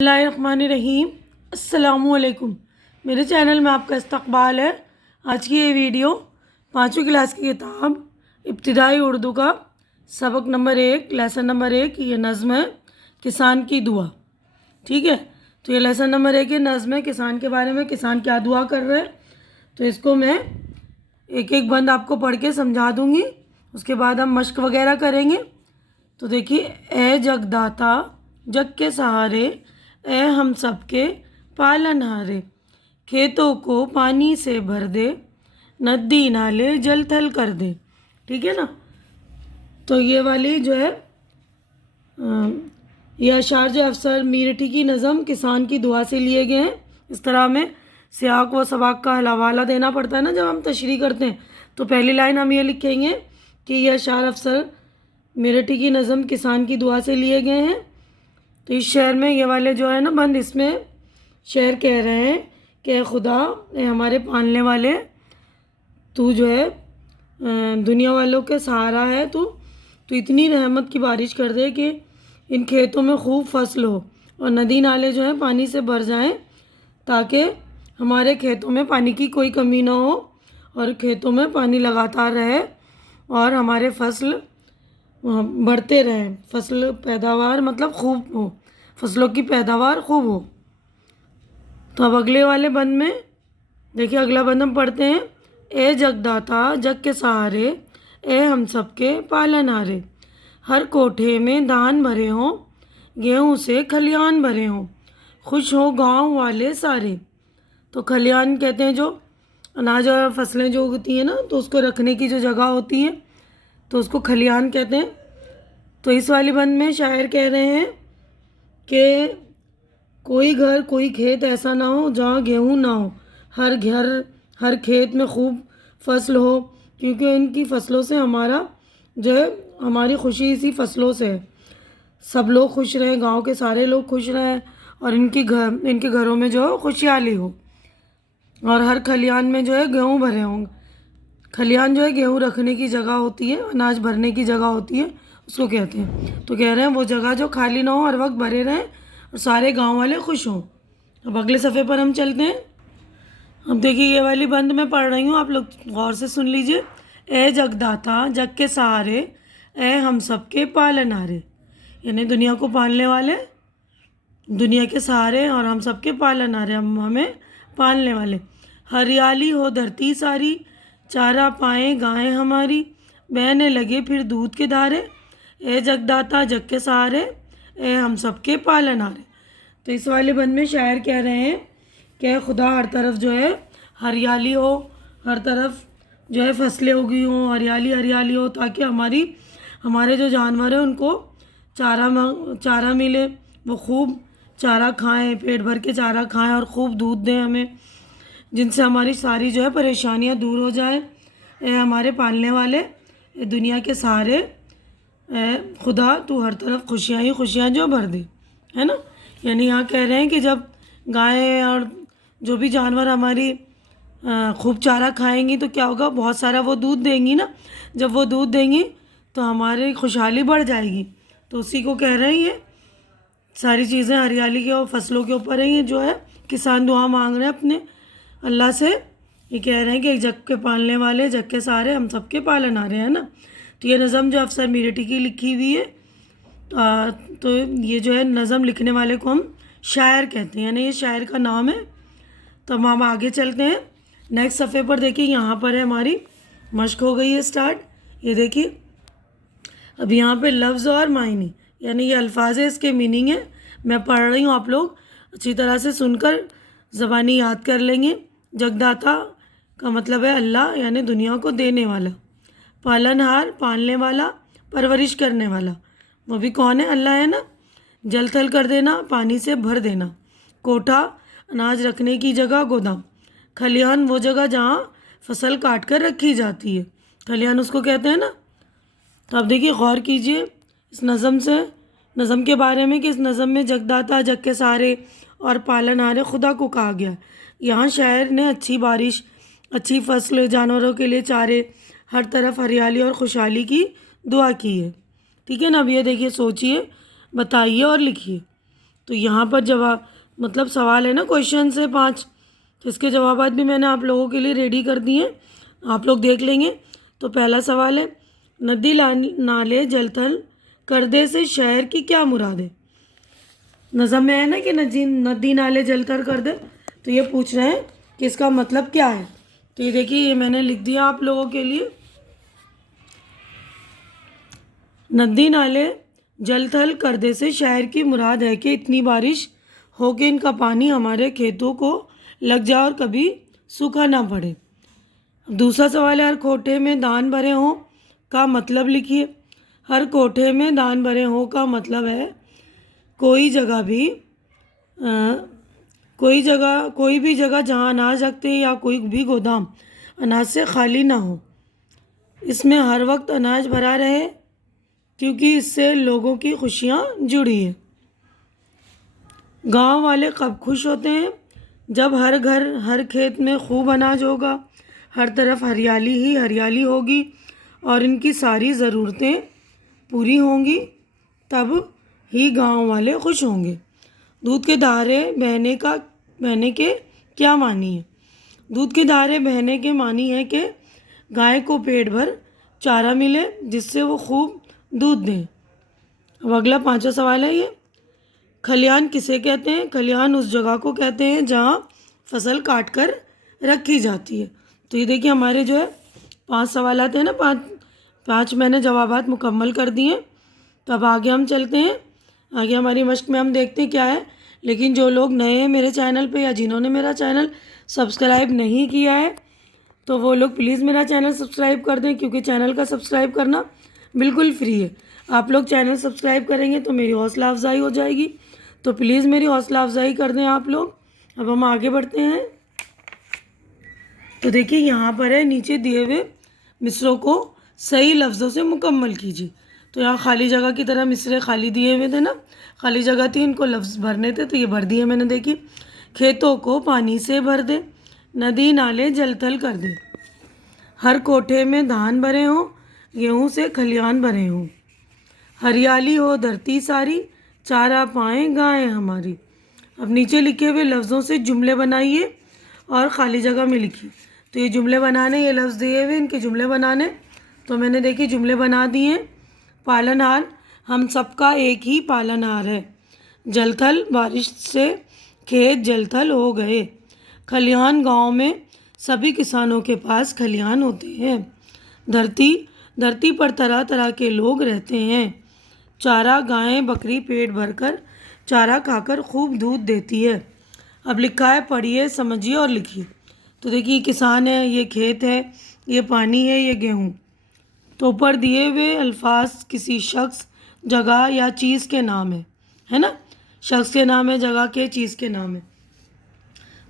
बिस्मिल्लाहिर्रहमानिर्रहीम। अस्सलामुअलैकुम। मेरे चैनल में आपका इस्तकबाल है। आज की ये वीडियो 5वीं क्लास की किताब इब्तिदाई उर्दू का सबक नंबर 1 लेसन नंबर 1 ये नज़्म है किसान की दुआ। ठीक है, तो ये लेसन नंबर 1 ये नज़्म है किसान के बारे में, किसान क्या दुआ कर रहे हैं। तो इसको मैं एक एक बंद आपको पढ़ के समझा दूँगी, उसके बाद हम मश्क वगैरह करेंगे। तो देखिए, ए जगदाता जग के सहारे, ए हम सबके पालनहारे, खेतों को पानी से भर दे, नदी नाले जल थल कर दे। ठीक है ना। तो ये वाली जो है ये अशार जो अफसर मीरठी की नज़म किसान की दुआ से लिए गए हैं। इस तरह में सियाक व सबाक का हवाला देना पड़ता है ना जब हम तशरीह करते हैं। तो पहली लाइन हम ये लिखेंगे कि यह अशार अफसर मीरठी की नज़म किसान की दुआ से लिए गए हैं। तो इस शेर में ये वाले जो है ना बंद, इसमें शेर कह रहे हैं कि खुदा हमारे पालने वाले, तू जो है दुनिया वालों के सहारा है, तू इतनी रहमत की बारिश कर दे कि इन खेतों में खूब फसल हो और नदी नाले जो है पानी से भर जाएं, ताकि हमारे खेतों में पानी की कोई कमी ना हो और खेतों में पानी लगातार रहे और हमारे फसल बढ़ते रहें, फसल पैदावार मतलब खूब हो, फसलों की पैदावार खूब हो। तो अब अगले वाले बंद में देखिए, अगला बंद हम पढ़ते हैं। ए जगदाता जग के सहारे, ए हम सबके पालनहारे, हर कोठे में धान भरे हों, गेहूँ से खलियान भरे हों, खुश हो गांव वाले सारे। तो खलियान कहते हैं जो अनाज और फसलें जो उगती हैं ना, तो उसको रखने की जो जगह होती है तो उसको खलियान कहते हैं। तो इस वाली बंद में शायर कह रहे हैं कि कोई घर कोई खेत ऐसा ना हो जहाँ गेहूँ ना हो, हर घर हर खेत में खूब फसल हो, क्योंकि इनकी फसलों से हमारा जो है हमारी खुशी इसी फसलों से है। सब लोग खुश रहें, गांव के सारे लोग खुश रहें और इनके घरों में जो है खुशहाली हो और हर खलियान में जो है गेहूँ भरे होंगे। खलियान जो है गेहूँ रखने की जगह होती है, अनाज भरने की जगह होती है, उसको कहते हैं। तो कह रहे हैं वो जगह जो खाली ना हो, हर वक्त भरे रहें और सारे गांव वाले खुश हों। अब अगले सफ़े पर हम चलते हैं। अब देखिए, ये वाली बंद मैं पढ़ रही हूँ, आप लोग गौर से सुन लीजिए। ए जगदाता जग के सहारे, ए हम सबके पालनहारे, यानी दुनिया को पालने वाले, दुनिया के सहारे और हम सबके पालनहारे, हम हमें पालने वाले। हरियाली हो धरती सारी, चारा पाएँ गायें हमारी, बहने लगे फिर दूध के धारे, ए जगदाता जग के सहारे, ए हम सबके पालनहारे। तो इस वाले बंद में शायर कह रहे हैं कि खुदा हर तरफ जो है हरियाली हो, हर तरफ जो है फसलें उगी हों, हरियाली हरियाली हो, ताकि हमारे जो जानवर हैं उनको चारा मिले, वो खूब चारा खाएं, पेट भर के चारा खाएं और खूब दूध दें हमें, जिनसे हमारी सारी जो है परेशानियां दूर हो जाए। ए हमारे पालने वाले, ए दुनिया के सहारे, ए खुदा तू हर तरफ खुशियाँ ही खुशियाँ जो भर दे, है ना। यानी यहाँ कह रहे हैं कि जब गायें और जो भी जानवर हमारी खूब चारा खाएंगी तो क्या होगा, बहुत सारा वो दूध देंगी ना। जब वो दूध देंगी तो हमारी खुशहाली बढ़ जाएगी। तो उसी को कह रहे हैं, ये सारी चीज़ें हरियाली के और फसलों के ऊपर है। ये जो है किसान दुआ मांग रहे हैं अपने अल्लाह से, ये कह रहे हैं कि जग के पालने वाले, जग के सारे, हम सबके पालनहारे हैं ना। तो ये नज़म जो अफसर मीरठी की लिखी हुई है, तो ये जो है नज़म लिखने वाले को हम शायर कहते हैं, यानी ये शायर का नाम है। तो हम आगे चलते हैं नेक्स्ट सफ़े पर। देखिए, यहाँ पर है हमारी मश्क हो गई है स्टार्ट। ये देखिए, अब यहाँ पे लफ्ज़ और मायनी, यानी ये अल्फाज है, इसके मीनिंग है, मैं पढ़ रही हूँ, आप लोग अच्छी तरह से सुनकर ज़बानी याद कर लेंगे। जगदाता का मतलब है अल्लाह, यानी दुनिया को देने वाला। पालनहार पालने वाला, परवरिश करने वाला, वो भी कौन है, अल्लाह है ना। जल थल कर देना, पानी से भर देना। कोठा अनाज रखने की जगह, गोदाम। खलिहान वो जगह जहाँ फसल काट कर रखी जाती है, खलिहान उसको कहते हैं ना। तो अब देखिए, गौर कीजिए इस नज़म के बारे में कि इस नज़म में जगदाता जग के सहारे और पालनहारे खुदा को कहा गया। यहाँ शायर ने अच्छी बारिश, अच्छी फसल, जानवरों के लिए चारे, हर तरफ हरियाली और खुशहाली की दुआ की है। ठीक है ना। अब ये देखिए, सोचिए, बताइए और लिखिए। तो यहाँ पर जवाब मतलब सवाल है ना क्वेश्चन से 5, तो इसके जवाबात भी मैंने आप लोगों के लिए रेडी कर दिए हैं, आप लोग देख लेंगे। तो पहला सवाल है, नदी नाले जलथल करने से शहर की क्या मुराद है। नज़म में है ना कि नदी नाले जलथल कर दे, तो ये पूछ रहे हैं कि इसका मतलब क्या है। तो ये देखिए, ये मैंने लिख दिया आप लोगों के लिए। नदी नाले जलथल कर दे से शहर की मुराद है कि इतनी बारिश हो कि इनका पानी हमारे खेतों को लग जाए और कभी सूखा ना पड़े। दूसरा सवाल है, हर कोठे में दान भरे हों का मतलब लिखिए। हर कोठे में दान भरे हों का मतलब है कोई भी जगह जहाँ अनाज रखते हैं या कोई भी गोदाम अनाज से खाली ना हो, इसमें हर वक्त अनाज भरा रहे, क्योंकि इससे लोगों की खुशियाँ जुड़ी हैं। गांव वाले कब खुश होते हैं, जब हर घर हर खेत में खूब अनाज होगा, हर तरफ हरियाली ही हरियाली होगी और इनकी सारी ज़रूरतें पूरी होंगी, तब ही गांव वाले खुश होंगे। दूध के धारे बहने के क्या मानी है। दूध के धारे बहने के मानी है कि गाय को पेट भर चारा मिले जिससे वो खूब दूध दें। अब अगला 5वां सवाल है, ये खलिहान किसे कहते हैं। खलिहान उस जगह को कहते हैं जहाँ फसल काट कर रखी जाती है। तो ये देखिए, हमारे जो है 5 सवाल आते हैं ना, 5 मैंने जवाबात मुकम्मल कर दिए। तो अब आगे हम चलते हैं, आगे हमारी मश्क में हम देखते हैं क्या है। लेकिन जो लोग नए हैं मेरे चैनल पे या जिन्होंने मेरा चैनल सब्सक्राइब नहीं किया है, तो वो लोग प्लीज़ मेरा चैनल सब्सक्राइब कर दें, क्योंकि चैनल का सब्सक्राइब करना बिल्कुल फ्री है। आप लोग चैनल सब्सक्राइब करेंगे तो मेरी हौसला अफजाई हो जाएगी, तो प्लीज़ मेरी हौसला अफजाई कर दें आप लोग। अब हम आगे बढ़ते हैं। तो देखिए, यहाँ पर है, नीचे दिए हुए मिसरों को सही लफ्ज़ों से मुकम्मल कीजिए। तो यहाँ खाली जगह की तरह मिसरे खाली दिए हुए थे ना, खाली जगह थी, इनको लफ्ज़ भरने थे, तो ये भर दिए मैंने। देखिए, खेतों को पानी से भर दे, नदी नाले जलथल कर दे, हर कोठे में धान भरे हों, गेहूँ से खलिहान भरे हों, हरियाली हो धरती सारी, चारा पाएँ गायें हमारी। अब नीचे लिखे हुए लफ्ज़ों से जुमले बनाइए और ख़ाली जगह में लिखिए। तो ये जुमले बनाने, ये लफ्ज़ दिए हुए, इनके जुमले बनाने, तो मैंने देखिए जुमले बना दिए। पालनहार, हम सबका एक ही पालनहार है। जलथल, बारिश से खेत जलथल हो गए। खलिहान, गांव में सभी किसानों के पास खलिहान होते हैं। धरती पर तरह तरह के लोग रहते हैं। चारा, गायें बकरी पेट भरकर चारा खाकर खूब दूध देती है। अब लिखा है, पढ़िए समझिए और लिखिए। तो देखिए, किसान है, ये खेत है, ये पानी है, ये गेहूँ। तो ऊपर दिए हुए अल्फाज किसी शख्स, जगह या चीज़ के नाम है ना, शख्स के नाम है, जगह के, चीज़ के नाम है।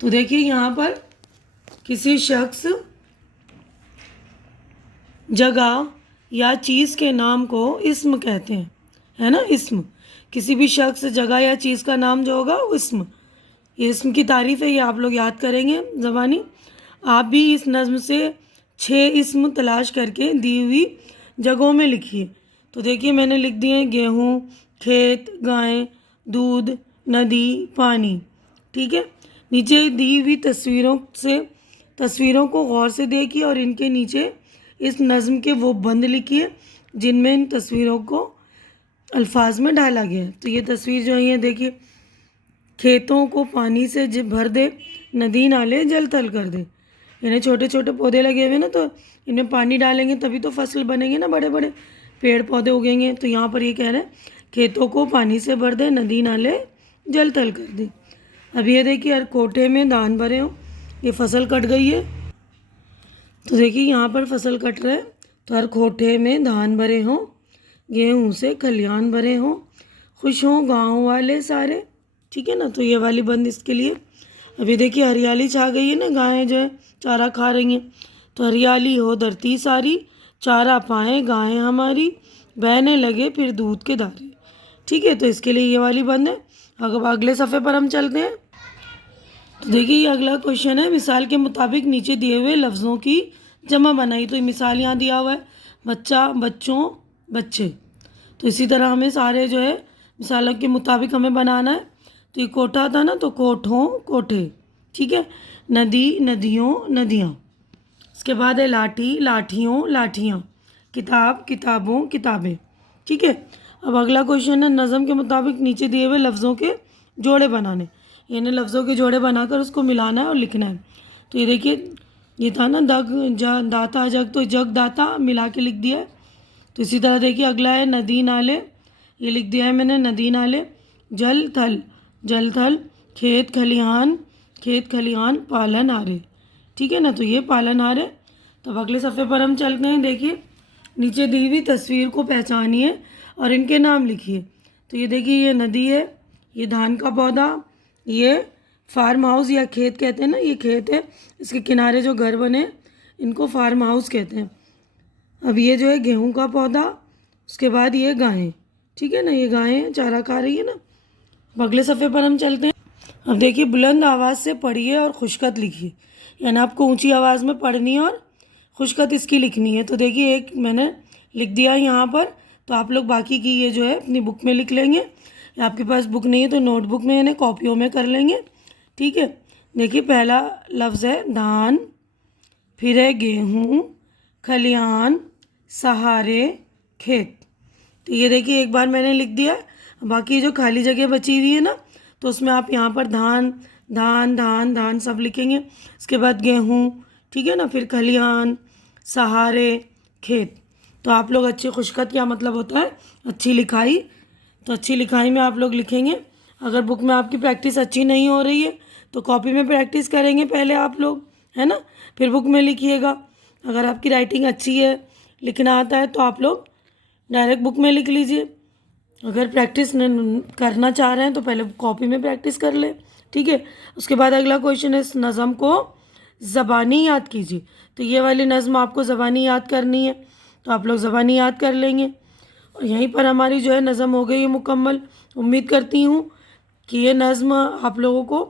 तो देखिए, यहाँ पर किसी शख्स, जगह या चीज़ के नाम को इस्म कहते हैं, है ना, इस्म। किसी भी शख्स, जगह या चीज़ का नाम जो होगा वो इस्म। ये इस्म की तारीफ़ है, ये आप लोग याद करेंगे ज़बानी। आप भी इस नज़्म से 6 इस्म तलाश करके दी हुई जगहों में लिखिए। तो देखिए, मैंने लिख दिए गेहूँ, खेत, गाय, दूध, नदी, पानी। ठीक है, नीचे दी हुई तस्वीरों को गौर से देखिए और इनके नीचे इस नज़्म के वो बंद लिखिए जिनमें इन तस्वीरों को अल्फाज में डाला गया है। तो ये तस्वीर जो है, ये देखिए, खेतों को पानी से भर दे, नदी नाले जल थल कर दे। इन्हें छोटे छोटे पौधे लगे हुए ना, तो इनमें पानी डालेंगे तभी तो फसल बनेंगे ना, बड़े बड़े पेड़ पौधे उगेंगे। तो यहाँ पर ये कह रहे हैं, खेतों को पानी से भर दे, नदी नाले जल थल कर दे। अब ये देखिए, हर कोठे में धान भरे हो, ये फसल कट गई है। तो देखिए, यहाँ पर फसल कट रहा है, तो हर कोठे में धान भरे हों, गेहूँ से खलिहान भरे हों, खुश हों गाँव वाले सारे। ठीक है ना, तो ये वाली बंद इसके लिए। अभी देखिए, हरियाली छा गई है ना, गायें जो है चारा खा रही हैं। तो हरियाली हो धरती सारी, चारा पाएँ गायें हमारी, बहने लगे फिर दूध के धारे। ठीक है, तो इसके लिए ये वाली बंद है। अगर अगले सफ़े पर हम चलते हैं, तो देखिए, ये अगला क्वेश्चन है, मिसाल के मुताबिक नीचे दिए हुए लफ्ज़ों की जमा बनाई। तो ये मिसाल यहाँ दिया हुआ है, बच्चा, बच्चों, बच्चे। तो इसी तरह हमें सारे जो है मिसालों के मुताबिक हमें बनाना है। तो ये कोठा था ना, तो कोठों कोठे, ठीक है। नदी नदियों नदियाँ। उसके बाद है लाठी लाठियों लाठियाँ। किताब किताबों किताबें, ठीक है। अब अगला क्वेश्चन है नज़म के मुताबिक नीचे दिए हुए लफ्ज़ों के जोड़े बनाने, यानी लफ्ज़ों के जोड़े बनाकर उसको मिलाना है और लिखना है। तो ये देखिए, ये था ना दग दाता जग, तो जग दाता मिला के लिख दिया है। तो इसी तरह देखिए अगला है नदी नाले, ये लिख दिया है मैंने नदी नाले। जल थल जल थल। खेत खलिहान पालन हारे, ठीक है ना, तो ये पालन हारे। तो अब अगले सफ़े पर हम चलते हैं। देखिए नीचे दी हुई तस्वीर को पहचानिए और इनके नाम लिखिए। तो ये देखिए ये नदी है, ये धान का पौधा, ये फार्म हाउस या खेत कहते हैं ना, ये खेत है, इसके किनारे जो घर बने इनको फार्म हाउस कहते हैं। अब ये जो है गेहूं का पौधा, उसके बाद ये गायें, ठीक है ना, ये गायें चारा खा रही है ना। अब अगले सफ़े पर हम चलते हैं। अब देखिए बुलंद आवाज़ से पढ़िए और खुशखत लिखिए, यानी आपको ऊंची आवाज़ में पढ़नी है और खुशखत इसकी लिखनी है। तो देखिए एक मैंने लिख दिया यहाँ पर, तो आप लोग बाकी की ये जो है अपनी बुक में लिख लेंगे, या आपके पास बुक नहीं है तो नोटबुक में यानी कॉपियों में कर लेंगे, ठीक है। देखिए पहला लफ्ज़ है धान, फिर है गेहूँ, खलिहान, सहारे, खेत। तो ये देखिए एक बार मैंने लिख दिया। बाकी जो खाली जगह बची हुई है ना, तो उसमें आप यहाँ पर धान धान धान धान सब लिखेंगे। उसके बाद गेहूँ, ठीक है ना, फिर खलिहान, सहारे, खेत। तो आप लोग अच्छी खुशखत क्या मतलब होता है, अच्छी लिखाई। तो अच्छी लिखाई में आप लोग लिखेंगे। अगर बुक में आपकी प्रैक्टिस अच्छी नहीं हो रही है तो कॉपी में प्रैक्टिस करेंगे पहले आप लोग, है ना, फिर बुक में लिखिएगा। अगर आपकी राइटिंग अच्छी है, लिखना आता है, तो आप लोग डायरेक्ट बुक में लिख लीजिए। अगर प्रैक्टिस करना चाह रहे हैं तो पहले कॉपी में प्रैक्टिस कर ले, ठीक है। उसके बाद अगला क्वेश्चन है इस नज़म को ज़बानी याद कीजिए। तो ये वाली नज़म आपको ज़बानी याद करनी है, तो आप लोग ज़बानी याद कर लेंगे। और यहीं पर हमारी जो है नज़म हो गई है मुकम्मल। उम्मीद करती हूँ कि ये नज़म आप लोगों को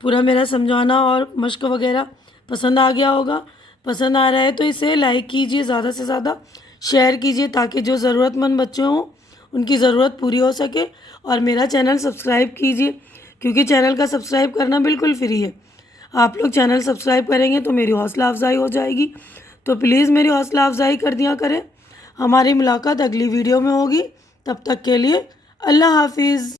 पूरा मेरा समझाना और मश्क वगैरह पसंद आ गया होगा। पसंद आ रहा है तो इसे लाइक कीजिए, ज़्यादा से ज़्यादा शेयर कीजिए, ताकि जो ज़रूरतमंद बच्चे हों उनकी ज़रूरत पूरी हो सके। और मेरा चैनल सब्सक्राइब कीजिए, क्योंकि चैनल का सब्सक्राइब करना बिल्कुल फ्री है। आप लोग चैनल सब्सक्राइब करेंगे तो मेरी हौसला अफजाई हो जाएगी। तो प्लीज़ मेरी हौसला अफजाई कर दिया करें। हमारी मुलाकात अगली वीडियो में होगी, तब तक के लिए अल्लाह हाफिज़।